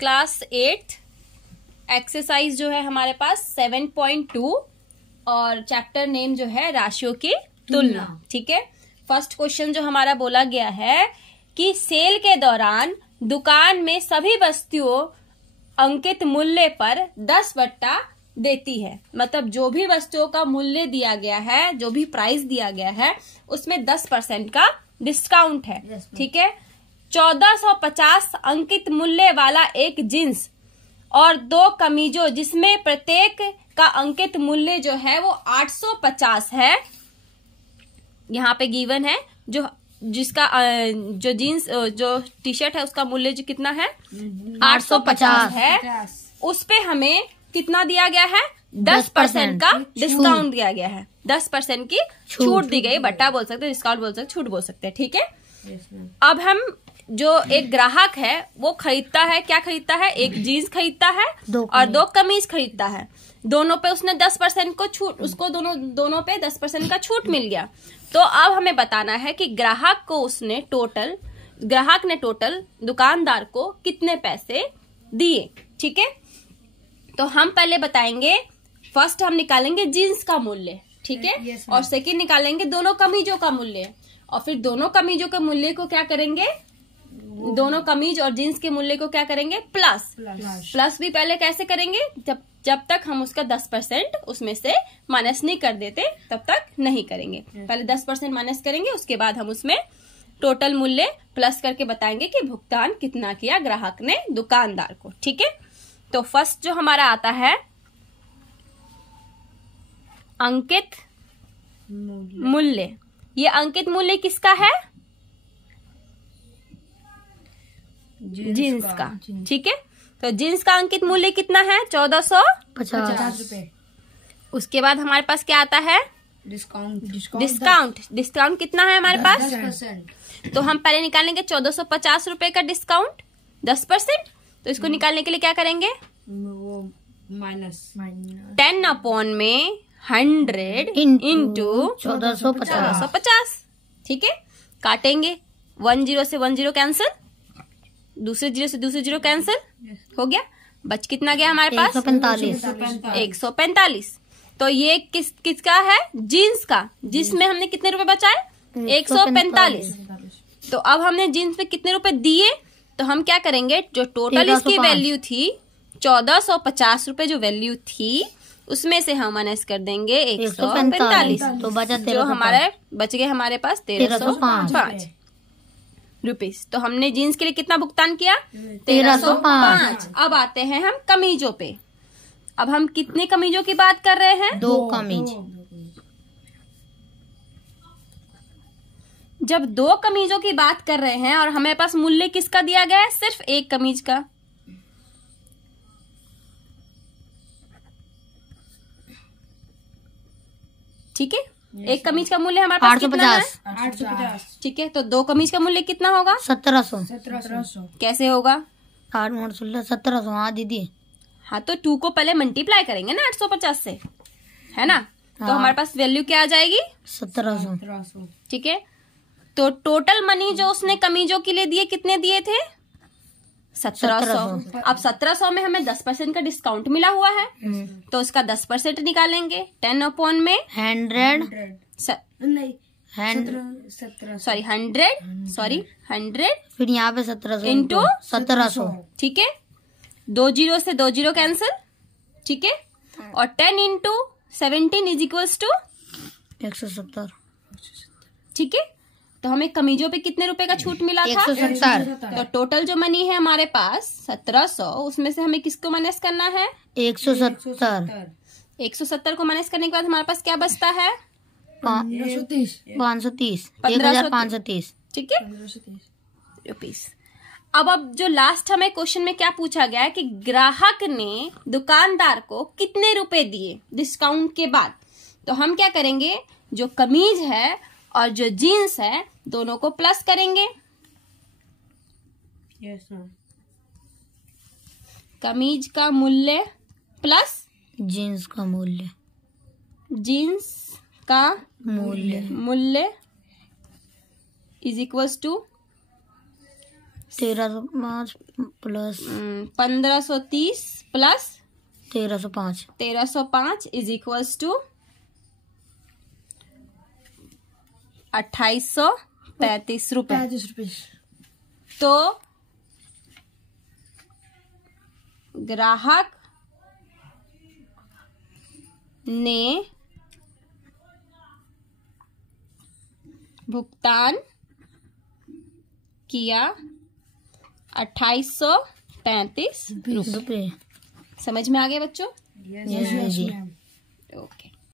Class 8 exercise जो है हमारे पास 7.2 और चैप्टर नेम जो है राशियों की तुलना। ठीक है, फर्स्ट क्वेश्चन जो हमारा बोला गया है कि सेल के दौरान दुकान में सभी वस्तुओं अंकित मूल्य पर 10 बट्टा देती है। मतलब जो भी वस्तुओं का मूल्य दिया गया है, जो भी प्राइस दिया गया है, उसमें 10% का डिस्काउंट है। ठीक है, 1450 अंकित मूल्य वाला एक जींस और 2 कमीजों जिसमें प्रत्येक का अंकित मूल्य जो है वो 850 है। यहाँ पे गिवन है जो जिसका जो जींस जो टी शर्ट है उसका मूल्य जो कितना है 850 है, उस पे हमें कितना दिया गया है 10% का डिस्काउंट दिया गया है। 10% की छूट दी गई, बट्टा बोल सकते हैं, डिस्काउंट बोल सकते हैं, छूट बोल सकते हैं। ठीक है, अब हम जो एक ग्राहक है वो खरीदता है, क्या खरीदता है, एक जीन्स खरीदता है और 2 कमीज खरीदता है। दोनों पे उसने 10% को छूट, उसको दोनों पे 10% का छूट मिल गया। तो अब हमें बताना है कि ग्राहक ने टोटल दुकानदार को कितने पैसे दिए। ठीक है, तो हम पहले बताएंगे, फर्स्ट हम निकालेंगे जीन्स का मूल्य। ठीक है, और सेकंड निकालेंगे दोनों कमीजों का मूल्य, और फिर दोनों कमीजों के मूल्य को क्या करेंगे, दोनों कमीज और जीन्स के मूल्य को क्या करेंगे प्लस भी पहले कैसे करेंगे, जब तक हम उसका 10% उसमें से माइनस नहीं कर देते तब तक नहीं करेंगे। पहले 10% माइनस करेंगे, उसके बाद हम उसमें टोटल मूल्य प्लस करके बताएंगे कि भुगतान कितना किया ग्राहक ने दुकानदार को। ठीक है, तो फर्स्ट जो हमारा आता है अंकित मूल्य। ये अंकित मूल्य किसका है, जीन्स का। ठीक है, तो जीन्स का अंकित मूल्य कितना है 1450 रुपए। उसके बाद हमारे पास क्या आता है डिस्काउंट कितना है हमारे पास 10%। तो हम पहले निकालेंगे 1450 रुपए का डिस्काउंट 10%। तो इसको निकालने के लिए क्या करेंगे, वो माइनस 10/100 इंटू 1450। ठीक है, काटेंगे, 1 0 से 1 0 कैंसिल, दूसरे 0 से दूसरे 0 कैंसिल हो गया, बच कितना गया हमारे पास 145। तो ये किसका है, जीन्स का, जिसमें हमने कितने रुपए बचाए 145। तो अब हमने जीन्स पे कितने रुपए दिए, तो हम क्या करेंगे, जो टोटल इसकी वैल्यू थी 1450 रुपए जो वैल्यू थी उसमें से हम माइनस कर देंगे 145। तो जो हमारे बच गए हमारे पास 1305 रुपीस। तो हमने जीन्स के लिए कितना भुगतान किया 1305। अब आते हैं हम कमीजों पे। अब हम कितने कमीजों की बात कर रहे हैं, 2 कमीज। जब 2 कमीजों की बात कर रहे हैं और हमारे पास मूल्य किसका दिया गया है, सिर्फ एक कमीज का। ठीक है, एक कमीज का मूल्य हमारे पास 850। ठीक है, तो 2 कमीज का मूल्य कितना होगा 1700। कैसे होगा 8 मोड़ 16 1700। हाँ दीदी, हाँ तो 2 को पहले मल्टीप्लाई करेंगे ना 850 से, है ना। तो हमारे पास वैल्यू क्या आ जाएगी 1700। ठीक है, तो टोटल मनी जो उसने कमीजों के लिए दिए कितने दिए थे 1700। अब 1700 में हमें 10% का डिस्काउंट मिला हुआ है, तो उसका 10% निकालेंगे 10/100 में 100 फिर यहाँ पे 1700 इंटू 1700। ठीक है, 2 0 से 2 0 कैंसिल। ठीक है, और 10 इंटू 17 इज इक्वल्स टू 170। ठीक है, तो हमें कमीजों पे कितने रुपए का छूट मिला था 170। तो टोटल जो मनी है हमारे पास 1700, उसमें से हमें किसको माइनस करना है 170। 170 को माइनस करने के बाद हमारे पास क्या बचता है 530। 1530। ठीक है रुपीस। अब जो लास्ट हमें क्वेश्चन में क्या पूछा गया है कि ग्राहक ने दुकानदार को कितने रुपए दिए डिस्काउंट के बाद। तो हम क्या करेंगे, जो कमीज है और जो जीन्स है दोनों को प्लस करेंगे। Yes ma'am. कमीज का मूल्य प्लस जीन्स का मूल्य मूल्य is equals to 1305 plus 1530 plus 1305 1305 is equals to 2835 रुपए। 35 रुपए। तो ग्राहक ने भुगतान किया 2835 रुपए। समझ में आ गया बच्चों? यस जी। मैम। ओके।